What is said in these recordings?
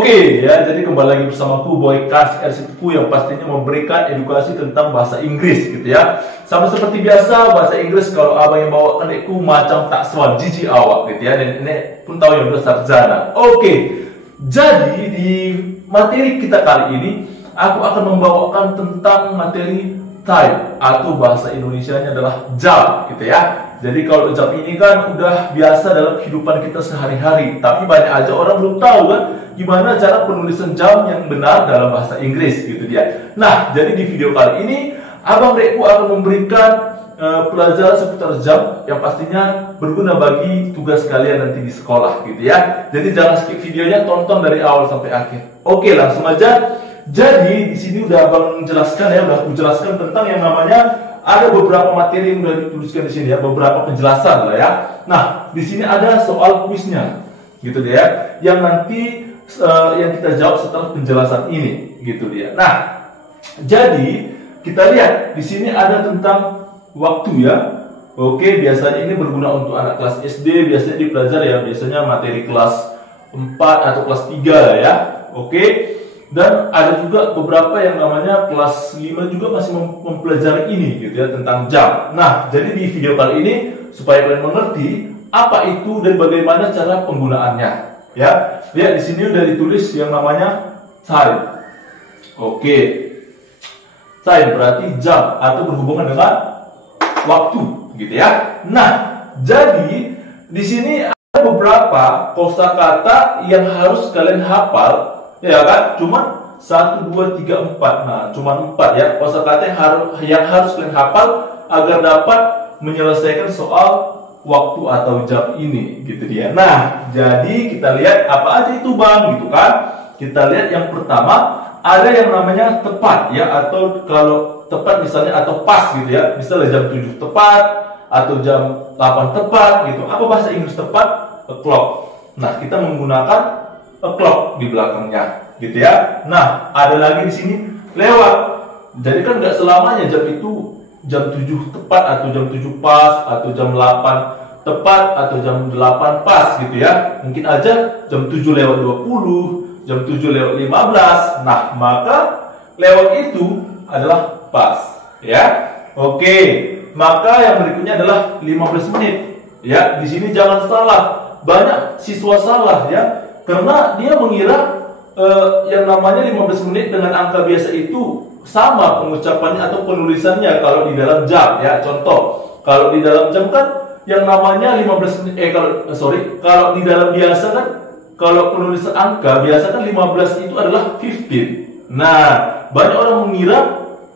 Oke ya, jadi kembali lagi bersamaku Boy Kars RCTiku yang pastinya memberikan edukasi tentang bahasa Inggris gitu ya. Sama seperti biasa, bahasa Inggris kalau abang yang bawa adikku macam tak swan jijik awak gitu ya. Dan ini pun tahu yang besar sarjana. Oke, jadi di materi kita kali ini aku akan membawakan tentang materi time atau bahasa Indonesianya adalah jam gitu ya. Jadi kalau jam ini kan udah biasa dalam kehidupan kita sehari-hari, tapi banyak aja orang belum tahu kan gimana cara penulisan jam yang benar dalam bahasa Inggris gitu dia. Nah, jadi di video kali ini Abang Rekku akan memberikan pelajaran seputar jam yang pastinya berguna bagi tugas kalian nanti di sekolah gitu ya. Jadi jangan skip videonya, tonton dari awal sampai akhir. Oke, langsung aja. Jadi di sini udah Abang jelaskan ya, udah aku jelaskan tentang yang namanya ada beberapa materi yang sudah dituliskan di sini ya, beberapa penjelasan lah ya. Nah, di sini ada soal kuisnya, gitu dia, yang nanti yang kita jawab setelah penjelasan ini, gitu dia. Nah, jadi kita lihat di sini ada tentang waktu ya. Oke, biasanya ini berguna untuk anak kelas SD, biasanya dipelajari ya, biasanya materi kelas 4 atau kelas 3 lah ya. Oke. Dan ada juga beberapa yang namanya kelas 5 juga masih mempelajari ini gitu ya, tentang jam. Nah, jadi di video kali ini supaya kalian mengerti apa itu dan bagaimana cara penggunaannya. Ya, lihat di sini udah ditulis yang namanya time. Oke. Time berarti jam atau berhubungan dengan waktu gitu ya. Nah, jadi di sini ada beberapa kosakata yang harus kalian hafal. Ya kan, cuma 1, 2, 3, 4. Nah, cuma 4 ya kosakata yang harus kalian hafal agar dapat menyelesaikan soal waktu atau jam ini, gitu dia. Nah, jadi kita lihat apa aja itu bang, gitu kan? Kita lihat yang pertama ada yang namanya tepat ya, atau kalau tepat misalnya atau pas gitu ya. Misalnya jam 7 tepat atau jam 8 tepat gitu. Apa bahasa Inggris tepat? O'clock. Nah, kita menggunakan o'clock di belakangnya, gitu ya. Nah, ada lagi di sini lewat. Jadi kan nggak selamanya jam itu jam 7 tepat atau jam 7 pas atau jam 8 tepat atau jam 8 pas gitu ya. Mungkin aja jam 7 lewat 20, jam 7 lewat 15. Nah, maka lewat itu adalah pas, ya. Oke. Maka yang berikutnya adalah 15 menit. Ya, di sini jangan salah. Banyak siswa salah ya. Karena dia mengira yang namanya 15 menit dengan angka biasa itu sama pengucapannya atau penulisannya kalau di dalam jam ya. Contoh, kalau di dalam jam kan yang namanya 15 menit kalau di dalam biasa kan kalau penulisan angka biasa kan 15 itu adalah 15. Nah, banyak orang mengira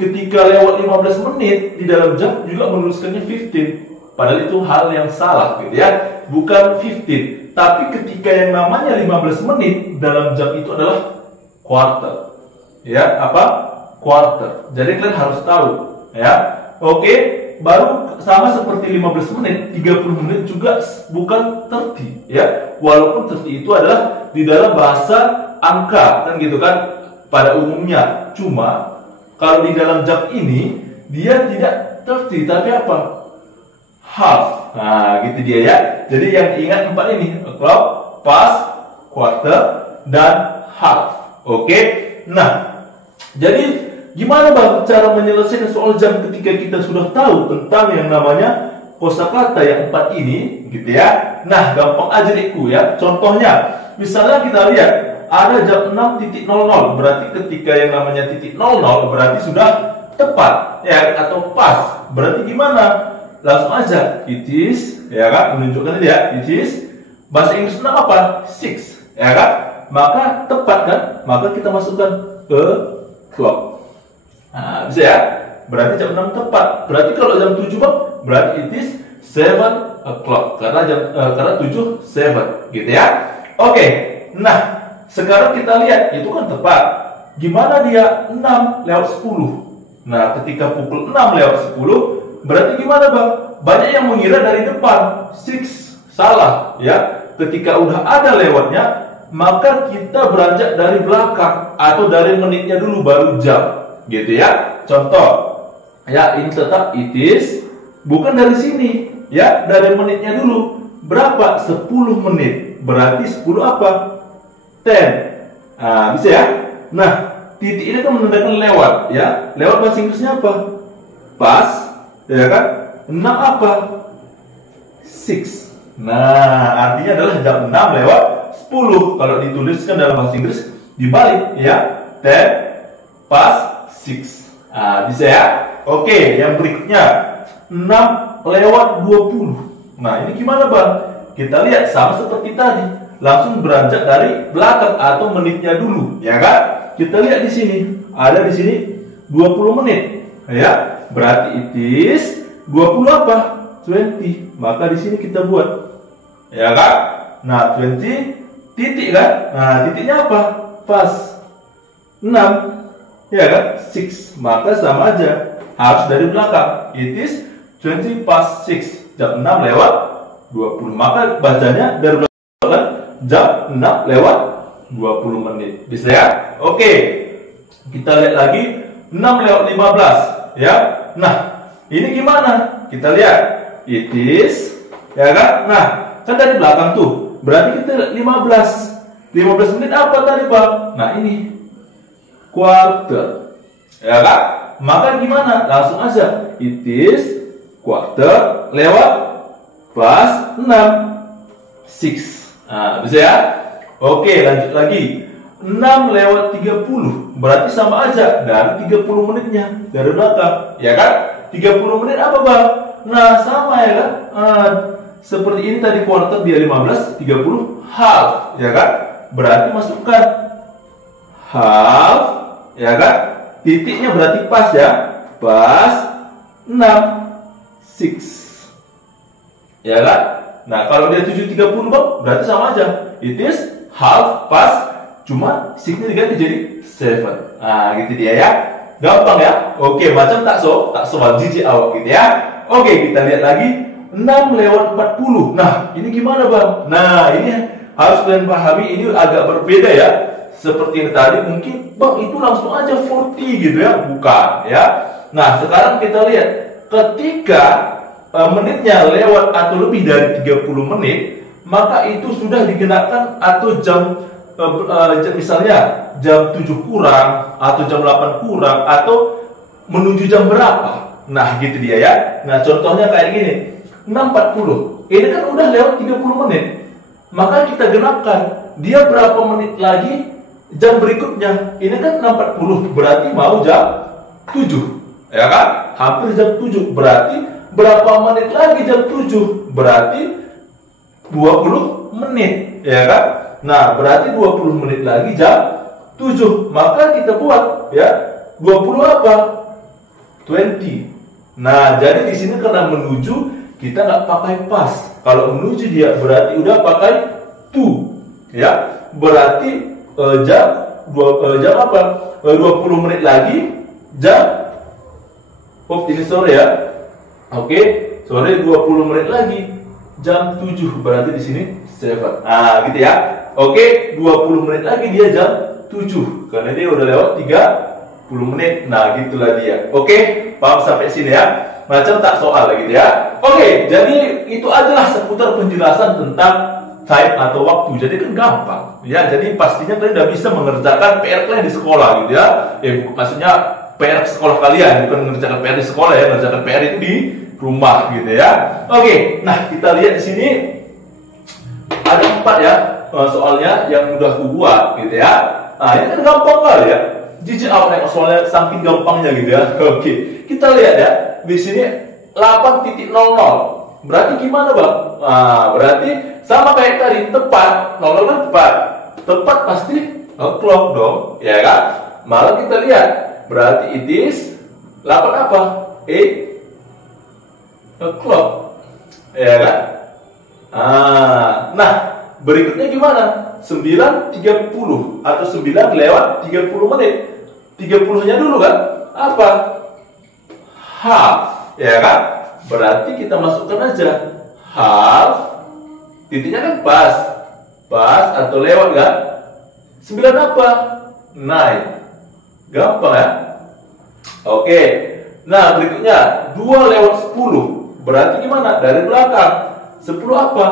ketika lewat 15 menit di dalam jam juga menuliskannya 15. Padahal itu hal yang salah gitu ya. Bukan 15. Tapi ketika yang namanya 15 menit dalam jam itu adalah quarter. Ya, apa? Quarter. Jadi kalian harus tahu, ya. Oke, baru sama seperti 15 menit, 30 menit juga bukan 30, ya. Walaupun 30 itu adalah di dalam bahasa angka, kan gitu kan pada umumnya. Cuma kalau di dalam jam ini dia tidak 30 tapi apa? Half. Nah, gitu dia ya. Jadi yang ingat 4 ini, o'clock, pas, quarter, dan half. Oke. Nah, jadi gimana bang cara menyelesaikan soal jam ketika kita sudah tahu tentang yang namanya kosakata yang 4 ini, gitu ya. Nah, gampang aja Dekku ya. Contohnya, misalnya kita lihat ada jam 6.00, berarti ketika yang namanya titik 00 berarti sudah tepat ya atau pas. Berarti gimana? Langsung aja, it is, ya kan, menunjukkan dia, it is, bahasa Inggris apa? 6, ya kan, maka tepat kan, maka kita masukkan ke clock. Nah, bisa ya, berarti jam 6 tepat, berarti kalau jam 7 bang, berarti it is 7 o'clock, karena 7, 7, gitu ya. Oke, nah, sekarang kita lihat, itu kan tepat, gimana dia 6 lewat 10, nah ketika pukul 6 lewat 10, berarti gimana bang? Banyak yang mengira dari depan 6, salah ya. Ketika udah ada lewatnya, maka kita beranjak dari belakang atau dari menitnya dulu baru jam, gitu ya. Contoh, ya ini tetap it is, bukan dari sini ya, dari menitnya dulu. Berapa? 10 menit. Berarti 10 apa? 10. Nah, bisa ya. Nah, titik ini kan menandakan lewat ya. Lewat bahasa Inggrisnya apa? Pas, ya kan? 6 apa? 6. Nah, artinya adalah jam 6 lewat 10. Kalau dituliskan dalam bahasa Inggris dibalik ya. 10 past 6. Nah, bisa ya? Oke, yang berikutnya 6 lewat 20. Nah, ini gimana, Bang? Kita lihat sama seperti tadi. Langsung beranjak dari belakang atau menitnya dulu, ya kan? Kita lihat di sini. Ada di sini 20 menit, ya. Berarti it is 20 apa? 20. Maka di sini kita buat, ya kan? Nah, 20 titik kan? Nah, titiknya apa? Pas 6, ya kan? 6. Maka sama aja, harus dari belakang. It is 20 past 6. Jam 6 lewat 20. Maka bacanya dari belakang jam 6 lewat 20 menit. Bisa ya? Oke. Kita lihat lagi 6 lewat 15, ya. Nah, ini gimana? Kita lihat. It is, ya kan? Nah, kan dari belakang tuh. Berarti kita lihat 15. 15 menit apa tadi, Bang? Nah, ini quarter. Ya kan? Maka gimana? Langsung aja. It is quarter lewat pas 6. 6. Nah, bisa ya? Oke, lanjut lagi. 6 lewat 30. Berarti sama aja dari 30 menitnya dari belakang, ya kan? 30 menit apa, Bang? Nah, sama ya kan? Seperti ini tadi quarter dia 15, 30 half, ya kan? Berarti masukkan half, ya kan? Titiknya berarti pas ya. Pas 6. 6. Ya kan? Nah, kalau dia 7.30, Bang, berarti sama aja. It is half past, cuma 6-nya diganti jadi 7. Nah, gitu dia ya. Gampang ya. Oke, macam tak soal jijik awak gitu ya. Oke, kita lihat lagi 6 lewat 40. Nah, ini gimana, Bang? Nah, ini harus kalian pahami, ini agak berbeda ya. Seperti yang tadi mungkin, Bang, itu langsung aja 40 gitu ya. Bukan ya. Nah, sekarang kita lihat ketika menitnya lewat atau lebih dari 30 menit, maka itu sudah digunakan atau jam misalnya jam 7 kurang atau jam 8 kurang atau menuju jam berapa. Nah, gitu dia ya. Nah, contohnya kayak gini. 6.40. Ini kan udah lewat 30 menit. Maka kita gunakan dia berapa menit lagi jam berikutnya. Ini kan 6.40, berarti mau jam 7. Ya kan? Hampir jam 7. Berarti berapa menit lagi jam 7? Berarti 20 menit, ya kan? Nah, berarti 20 menit lagi jam 7. Maka kita buat ya 20 apa? 20. Nah, jadi di sini karena menuju kita nggak pakai pas. Kalau menuju dia berarti udah pakai to, ya. Berarti jam apa? 20 menit lagi jam. Ini sore ya. Oke, sore 20 menit lagi jam 7. Berarti di sini 7. Ah, gitu ya. Oke, 20 menit lagi dia jam 7. Karena dia udah lewat 30 menit. Nah, gitulah dia. Oke, paham sampai sini ya. Macam tak soal gitu ya. Oke, jadi itu adalah seputar penjelasan tentang time atau waktu. Jadi kan gampang. Ya, jadi pastinya kalian udah bisa mengerjakan PR kalian di sekolah gitu ya. Maksudnya PR sekolah kalian, bukan mengerjakan PR di sekolah ya, mengerjakan PR itu di rumah gitu ya. Oke, nah kita lihat di sini ada 4 ya soalnya yang udah aku buat gitu ya. Nah, ini kan gampang kali ya. Jijik awak soalnya saking gampangnya gitu ya. Oke, kita lihat ya. Di sini 8.00. Berarti gimana, Bang? Nah, berarti sama kayak tadi, tepat. 00 kan tepat. Tepat pasti o'clock dong, ya kan? Malah kita lihat, berarti it is 8 apa? 8 o'clock. Ya kan? Nah, berikutnya gimana? 9.30 atau 9 lewat 30 menit. 30-nya dulu kan? Apa? Half, ya kan? Berarti kita masukkan aja half, titiknya kan pas. Pas atau lewat kan? 9 apa? 9. Gampang ya? Oke. Nah, berikutnya 2 lewat 10. Berarti gimana? Dari belakang. 10 apa?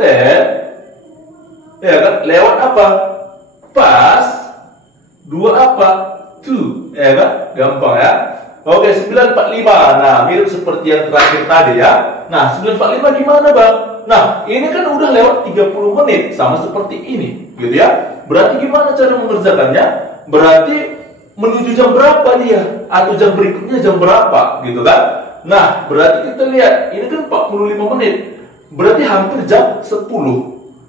10. Ya kan? Lewat apa? Pas. 2 apa? 2, ya kan? Gampang ya. Oke, 945. Nah, mirip seperti yang terakhir tadi ya. Nah, 945 gimana, Bang? Nah, ini kan udah lewat 30 menit, sama seperti ini, gitu ya. Berarti gimana cara mengerjakannya? Berarti menuju jam berapa dia? Atau jam berikutnya jam berapa, gitu kan? Nah, berarti kita lihat, ini kan 45 menit. Berarti hampir jam 10.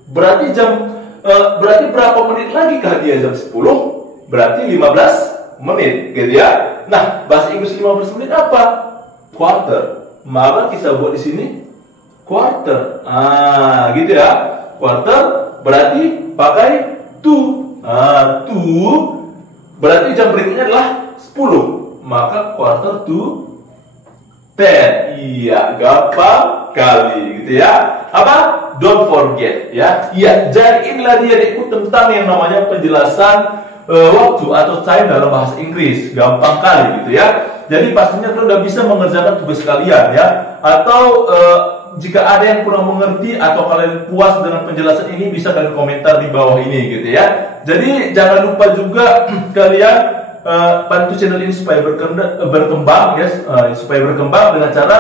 Berarti berarti berapa menit lagi kah dia jam 10? Berarti 15 menit, gitu ya. Nah, bahasa Inggris 15 menit apa? Quarter. Maka kita buat di sini quarter. Gitu ya. Quarter berarti pakai to. To berarti jam berikutnya adalah 10. Maka quarter to 10. Iya, gampang kali gitu ya. Apa? Don't forget ya. Iya, jadi inilah dia adikku tentang yang namanya penjelasan waktu atau time dalam bahasa Inggris. Gampang kali gitu ya. Jadi pastinya kalian udah bisa mengerjakan tugas kalian ya. Atau jika ada yang kurang mengerti atau kalian puas dengan penjelasan ini, bisa kalian komentar di bawah ini gitu ya. Jadi jangan lupa juga kalian bantu channel ini supaya berkembang ya, supaya berkembang dengan cara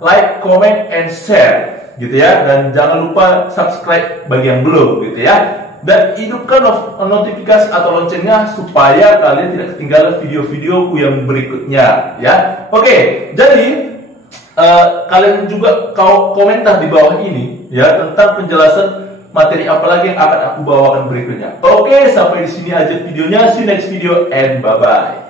like, comment, and share gitu ya. Dan jangan lupa subscribe bagi yang belum gitu ya. Dan hidupkan notifikasi atau loncengnya supaya kalian tidak ketinggalan video-videoku yang berikutnya ya. Oke, jadi kalian juga komentar di bawah ini ya tentang penjelasan materi apa lagi yang akan aku bawakan berikutnya. Oke, sampai di sini aja videonya. See you next video and bye bye.